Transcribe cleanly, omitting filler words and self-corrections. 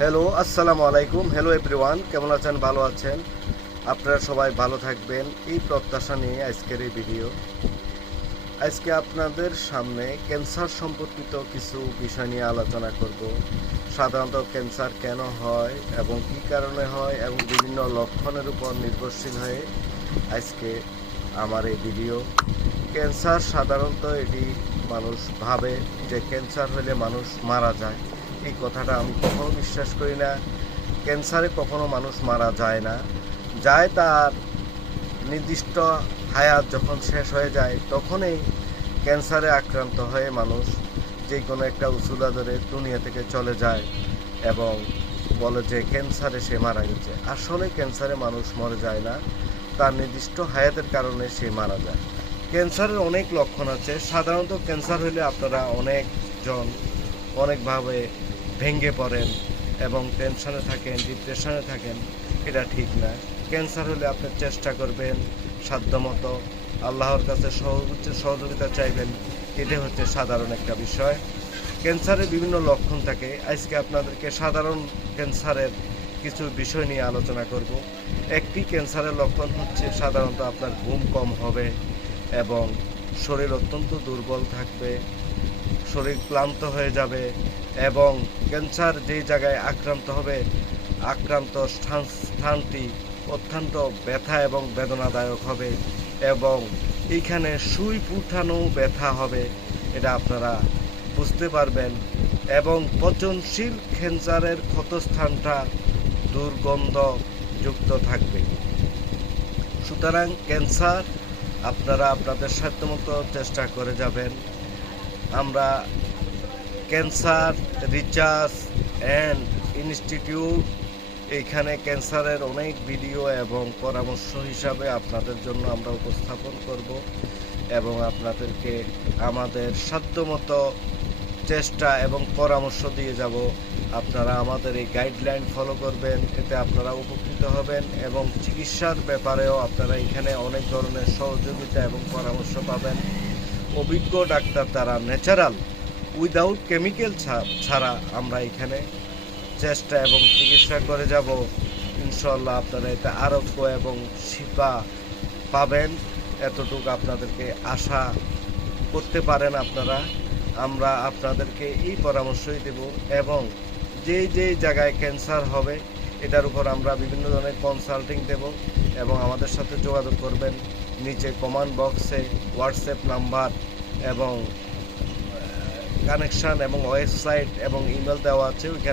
Hello, আসসালামু আলাইকুম। Hello everyone, কেমন আছেন? ভালো আছেন? আপনারা সবাই ভালো থাকবেন এই প্রত্যাশা নিয়ে আজকের এই ভিডিও। আজকে আপনাদের সামনে ক্যান্সার সম্পর্কিত কিছু বিষয় নিয়ে আলোচনা করব। সাধারণত ক্যান্সার কেন হয় এবং কী কারণে হয় এবং বিভিন্ন লক্ষণের উপর নির্ভরশীল হয়ে আজকে আমার এই ভিডিও। ক্যান্সার সাধারণত এটি মানুষ ভাবে যে ক্যান্সার হলে মানুষ মারা যায়। এই কথাটা আমি কখনো বিশ্বাস করি না। ক্যান্সারে কখনো মানুষ মারা যায় না। যায় তার নির্দিষ্ট হায়াত যখন শেষ হয়ে যায় তখনই ক্যান্সারে আক্রান্ত হয়ে মানুষ যে কোনো একটা ওষুধ ধরে দুনিয়া থেকে চলে যায় এবং বলে যে ক্যান্সারে সে মারা গেছে। আসলে ক্যান্সারে মানুষ মরে যায় না, তার নির্দিষ্ট হায়াতের কারণে সে মারা যায়। ক্যান্সারের অনেক লক্ষণ আছে। সাধারণত ক্যান্সার হলে আপনারা অনেকজন অনেকভাবে ভেঙে পড়েন এবং টেনশনে থাকেন, ডিপ্রেশনে থাকেন। এটা ঠিক না। ক্যান্সার হলে আপনি চেষ্টা করবেন সাধ্যমতো, আল্লাহর কাছে সহযোগিতা চাইবেন। এটা হচ্ছে সাধারণ একটা বিষয়। ক্যান্সারের বিভিন্ন লক্ষণ থাকে। আজকে আপনাদেরকে সাধারণ ক্যান্সারের কিছু বিষয় নিয়ে আলোচনা করব। একটি ক্যান্সারের লক্ষণ হচ্ছে সাধারণত আপনার ঘুম কম হবে এবং শরীর অত্যন্ত দুর্বল থাকবে, শরীর ক্লান্ত হয়ে যাবে এবং ক্যান্সার যেই জায়গায় আক্রান্ত হবে আক্রান্ত স্থানটি অত্যন্ত ব্যথা এবং বেদনাদায়ক হবে এবং এইখানে সুই ফুটানো ব্যথা হবে, এটা আপনারা বুঝতে পারবেন। এবং পচনশীল ক্যান্সারের ক্ষতস্থানটা দুর্গন্ধযুক্ত থাকবে। সুতরাং ক্যান্সার আপনারা আপনাদের সাধ্যমতো চেষ্টা করে যাবেন। আমরা ক্যান্সার রিসার্চ অ্যান্ড ইনস্টিটিউট এইখানে ক্যান্সারের অনেক ভিডিও এবং পরামর্শ হিসাবে আপনাদের জন্য আমরা উপস্থাপন করব এবং আপনাদেরকে আমাদের সাধ্যমতো চেষ্টা এবং পরামর্শ দিয়ে যাব। আপনারা আমাদের এই গাইডলাইন ফলো করবেন, এতে আপনারা উপকৃত হবেন এবং চিকিৎসার ব্যাপারেও আপনারা এখানে অনেক ধরনের সহযোগিতা এবং পরামর্শ পাবেন। অভিজ্ঞ ডাক্তার দ্বারা ন্যাচারাল উইদাউট কেমিক্যাল ছাড়া আমরা এখানে চেষ্টা এবং চিকিৎসা করে যাব। ইনশাল্লাহ আপনারা এতে আরোগ্য এবং শিফা পাবেন, এতটুকু আপনাদেরকে আশা করতে পারেন আপনারা। আমরা আপনাদেরকে এই পরামর্শই দেব এবং যেই জায়গায় ক্যান্সার হবে এটার উপর আমরা বিভিন্ন ধরনের কনসাল্টিং দেব এবং আমাদের সাথে যোগাযোগ করবেন। নিচে কমেন্ট বক্সে হোয়াটসঅ্যাপ নাম্বার এবং কানেকশান এবং ওয়েবসাইট এবং ইমেল দেওয়া আছে, ওইখানে